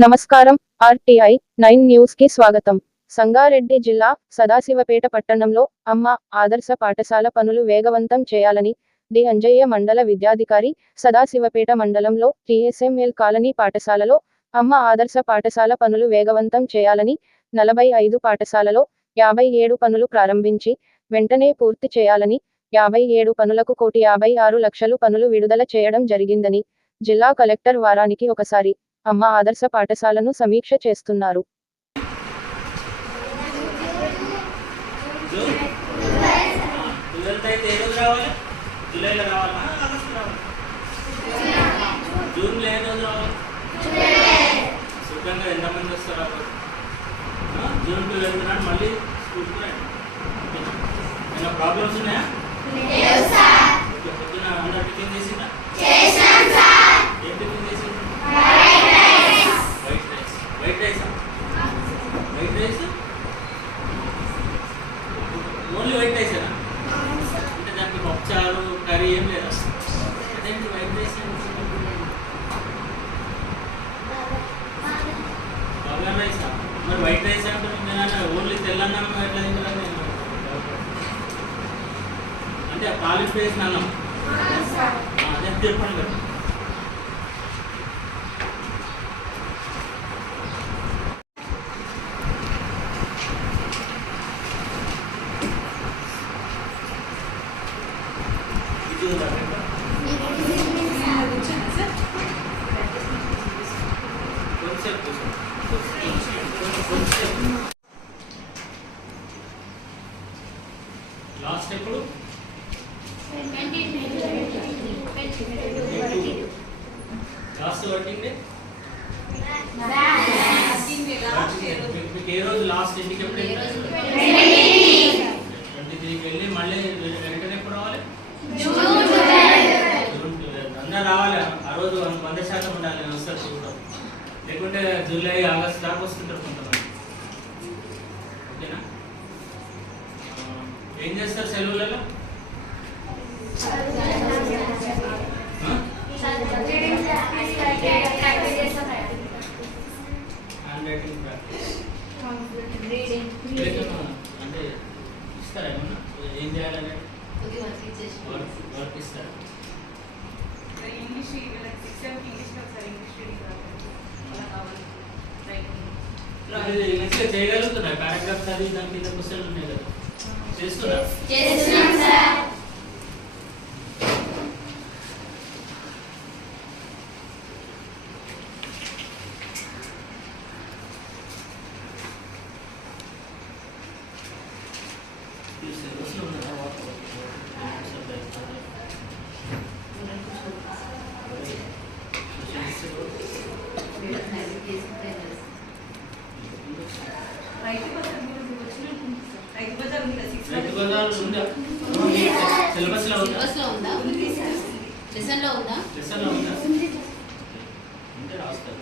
నమస్కారం RTI nine న్యూస్కి స్వాగతం. సంగారెడ్డి జిల్లా సదాశివపేట పట్టణంలో అమ్మ ఆదర్శ పాఠశాల పనులు వేగవంతం చేయాలని డి. అంజయ్య మండల విద్యాధికారి సదాశివపేట మండలంలో టిఎస్ఎంఎల్ కాలనీ పాఠశాలలో అమ్మ ఆదర్శ పాఠశాల పనులు వేగవంతం చేయాలని నలభై ఐదు పాఠశాలలో యాభై ఏడు పనులు ప్రారంభించి వెంటనే పూర్తి చేయాలని యాభై ఏడు పనులకు కోటి యాభై ఆరు లక్షలు పనులు విడుదల చేయడం జరిగిందని జిల్లా కలెక్టర్ వారానికి ఒకసారి అమ్మ ఆదర్శ పాఠశాలను సమీక్ష చేస్తున్నారు. జూన్ నాడు మళ్ళీ స్కూల్కి రండి. ఏమైనా ప్రాబ్లమ్స్ ఉన్నాయా? ఓకే, పొద్దున అందరు టిఫిన్ చేసిందా ఏం టిఫిన్ చేసింది white rice white rice white rice only white రైసేనా పప్పుచారు కర్రీ ఏం లేదా అదేంటి వైట్ రైస్ బగార్ రైసా మరి వైట్ రైస్ అంటే నేను ఓన్లీ తెల్లన్నం ఎట్లా తింటారని నేను అంటే పాలిష్ వేసిన అన్నం అదే చెప్పండి కదా. లాస్ట్ ఎప్పుడు లాస్ట్ వర్కింగ్ డే మీకు- ఏ రోజు లాస్ట్ ఇంటికి ఎప్పుడు లేకుంటే జూలై ఆగస్ట్ దాకా వస్తుంటారు కొంతమంది. ఓకేనా? ఏం చేస్తారు సెలవులలో? మంచిగా చేయగలుగుతున్నా పారాగ్రాఫ్ చదివి దాని కింద క్వశ్చన్లు ఉన్నాయి కదా. చేస్తున్నా? ఈ సిలబస్లో ఉన్నదా గోదావరి ఉందా? సిలబస్లో ఉందా? లెసన్లో ఉందా? లెసన్లో ఉందా? ఉంటే రాస్తారు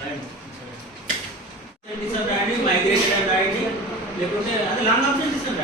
రైట్ మైగ్రేటెడ్ రాయండి లేకుంటే అది లాంగ్ ఆప్షన్ తీసుకుని